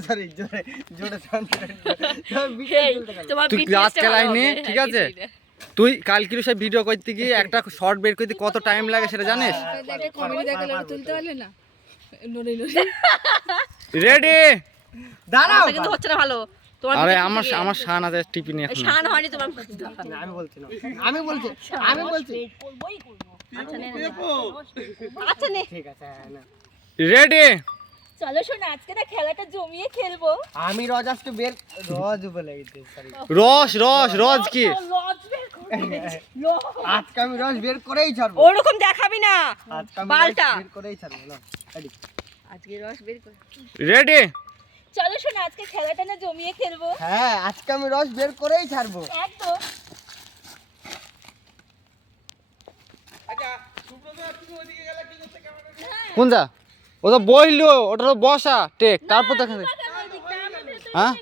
Sorry জোরে জোরে তুই ক্লাস খেলাইনি ঠিক আছে তুই কালকে সে ভিডিও করতে গিয়ে একটা শর্ট বের করতে কত টাইম লাগে সেটা জানিস রেডি দাঁড়াও কিন্তু হচ্ছে না ভালো আরে আমার শান আছে টিপি নিয়ে এখন শান হয়নি তোমার আমি বলছি না আমি বলছি আচ্ছা নে ঠিক আছে না রেডি চলো শোনা আজকে না খেলাটা জমিয়ে খেলবো আমি রজ আজকে বের রজ বলে গেছি সরি রস কি লজ বের করবে আজকে আমি রজ বের করেই ছাড়বো ওরকম দেখাবি না আজকে আমি বালটা বের করেই ছাড়বো না রেডি আজকে রস বের কর রেডি চলো শোনা আজকে খেলাটা না জমিয়ে খেলবো হ্যাঁ আজকে আমি রস বের করেই ছাড়বো একদম কোন যা ও তো বইলো ওটা তো বসা টেক তারপর দেখা হ্যাঁ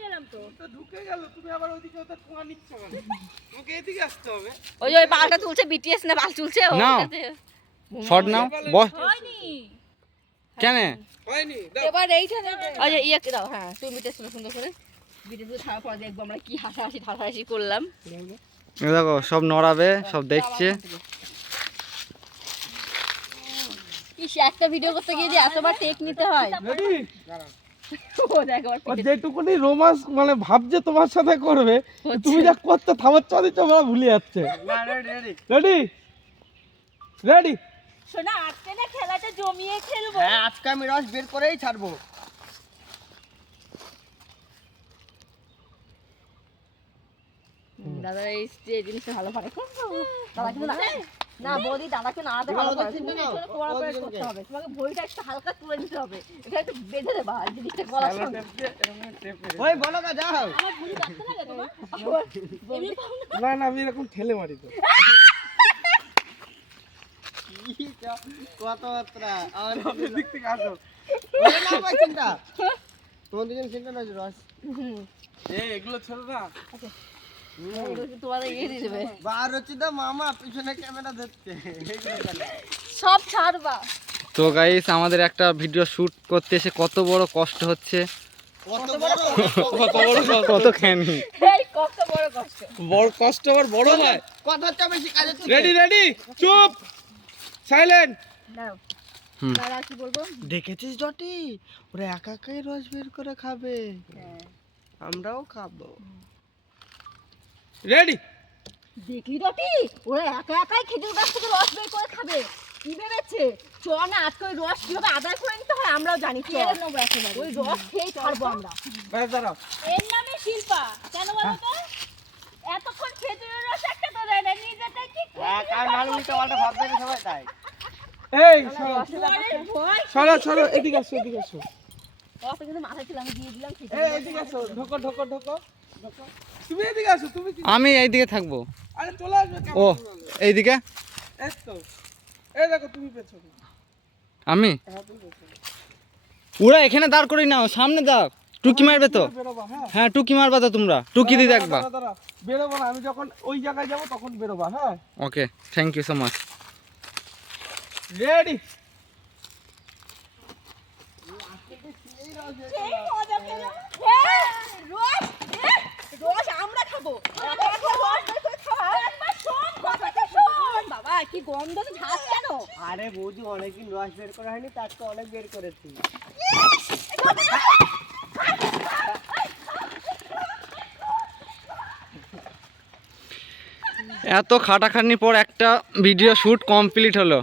ওই ওই বালটা তুলছে বিটিএস না বাল তুলছে নাও শর্ট নাও বস হয়নি কেন এবার এইখানে আচ্ছা ইয়ে দাও হ্যাঁ তুমি বিটিএস সুন্দর করে বিটিএস ছাড়া পরে দেখবো আমরা কি হাসাহাসি করলাম এই দেখো সব নড়াবে সব দেখছে ইস একটা ভিডিও করতে গিয়ে যে এতবার টেক নিতে হয় ও দেখ আবার পিঠে- যেটুকুনি রোমান্স মানে ভাবছে তোমার সাথে করবে তুমি যা করতে থামাচ্ছ তোমরা ভুলে যাচ্ছে না রেডি রেডি রেডি শোনা আজকে না খেলাটা জমিয়ে খেলবো হ্যাঁ আজকে আমি রস বের করেই ছাড়বো দাদা এই জিনিসটা ভালো পারে দাদা কিন্তু না বৌদি দাদাকে নাড়াতে ভালো পারে তুমি এখানে কোঅপারেট করতে হবে তোমাকে ভরিটা একটু হালকা তুলে দিতে হবে এটা একটু বেঁধে দেবা জিনিসটা গলার সঙ্গে ওই বলো না যাও আমার ভরি কাটতে লাগে তোমার এমনি পাও না না না আমি এরকম ঠেলে মারি তো কত মাত্রা আর দিক থেকে আসো ওরে না ভাই চিন্তা তোমার দুজন চিন্তা না রস এগুলো ছেড়ে না এগুলো কি তোমাদের ইয়ে দিয়ে দেবে বার হচ্ছে তো মামা পিছনে ক্যামেরা ধরছে সব ছাড়বা তো গাইস আমাদের একটা ভিডিও শুট করতে এসে কত বড় কষ্ট হচ্ছে কত বড় কত খ্যানি এই কত বড় কষ্ট বড় কষ্ট আবার বড় হয় কথাটা বেশি কাজে রেডি রেডি চুপ সাইলেন্ট দাও হুম। দাদা কি বলবো দেখেছিস জটি ওরা একা একাই রস বের করে খাবে আমরাও খাবো রেডি দেখলি দটি ওরা একা একাই খেজুর গাছ থেকে রস বের করে খাবে কি ভেবেছে চ না আজকে ওই রস কিভাবে আদায় করে নিতে হয় আমরাও জানি ছেড়ে নেবো একেবারে ওই রস খেয়ে ছাড়বো আমরা বাইরে দাঁড়াও এর নামে শিল্পা কেন বলো তো এতক্ষণ খেজুরের রস একটা তো দেয় না নিজেটা কি আর নালু নিতে পাল্টা ভাববে না সবাই তাই এই জোয়ারের ভয় সরো সরো এদিকে আসো এদিকে আসো রসটা কিন্তু মাথায় ছিল আমি দিয়ে দিলাম খেজুর এই এদিকে আসো ঢোকো ঢোকো ঢোকো ঢোকো তুমি এদিকে আসো তুমি কি আমি এইদিকে থাকবো আরে চলে আসবে ও কেমন এইদিকে এই তো এই দেখো তুমি পেছনে আমি হ্যাঁ তুমি পেছনে ওরা এখানে দাঁড় করি না সামনে দাও টুকি মারবে তো বেরোবা হ্যাঁ হ্যাঁ টুকি মারবা তো তোমরা টুকি দিয়ে দেখবা দাঁড়া, দাঁড়া, বেরোবো না আমি যখন ওই জায়গায় যাবো তখন বেরোবা হ্যাঁ okay thank you so much ready সেই মজা পেলাম হ্যাঁ রস রস আমরা খাবো রস বের করে খাওয়া একবার শোন কথাটা শোন বাবা কি গন্ধ তো ঝাঁজ কেন আরে বৌদি অনেকদিন রস বের করা হয়নি তার তো অনেক বের করেছি এত খাটাখাটনির পর একটা ভিডিও শুট কমপ্লিট হলো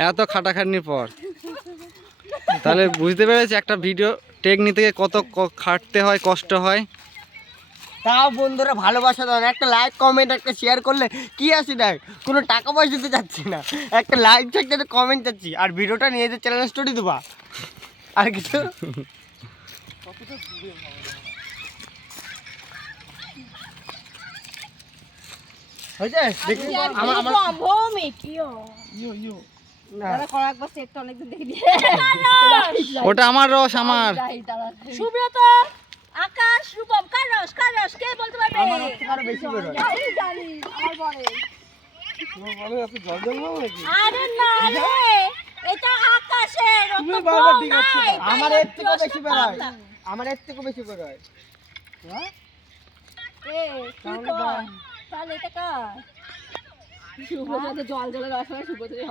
এত খাটাখাটনির পর তাহলে বুঝতে পেরেছি একটা ভিডিও টেক নিতে গিয়ে কত খাটতে হয় কষ্ট হয় তাও বন্ধুরা ভালোবাসা দাও একটা লাইক কমেন্ট একটা শেয়ার করলে কি আছে দেখ কোনো টাকা পয়সা দিতে যাচ্ছি না একটা লাইক থাকতে একটা কমেন্ট চাচ্ছি আর ভিডিওটা নিয়ে যে চ্যানেলে স্টোরি দেবা আর কিছু হয়েছে দেখি আমার আমার ইউ ইউ না দাদা করা একবার সেটটা অনেকদিন দেখে দিয়ে ওটা আমার রস আমার সুব্রত আকাশ রূপম কার রস কে বলতে পারবে আমার হচ্ছে আরো বেশি বেরোয় আমি জানি আর বলে তোমার বলে এত জল জল নাও নাকি আরে না রে এটা আকাশের তুমি বারবার ঠিক আছে আমার এর থেকে বেশি বেরোয় আমার এর থেকে বেশি করে হয়। এ তুই কর তাহলে এটা কর শুভ যাতে জল জলে রস হয় শুভ থেকে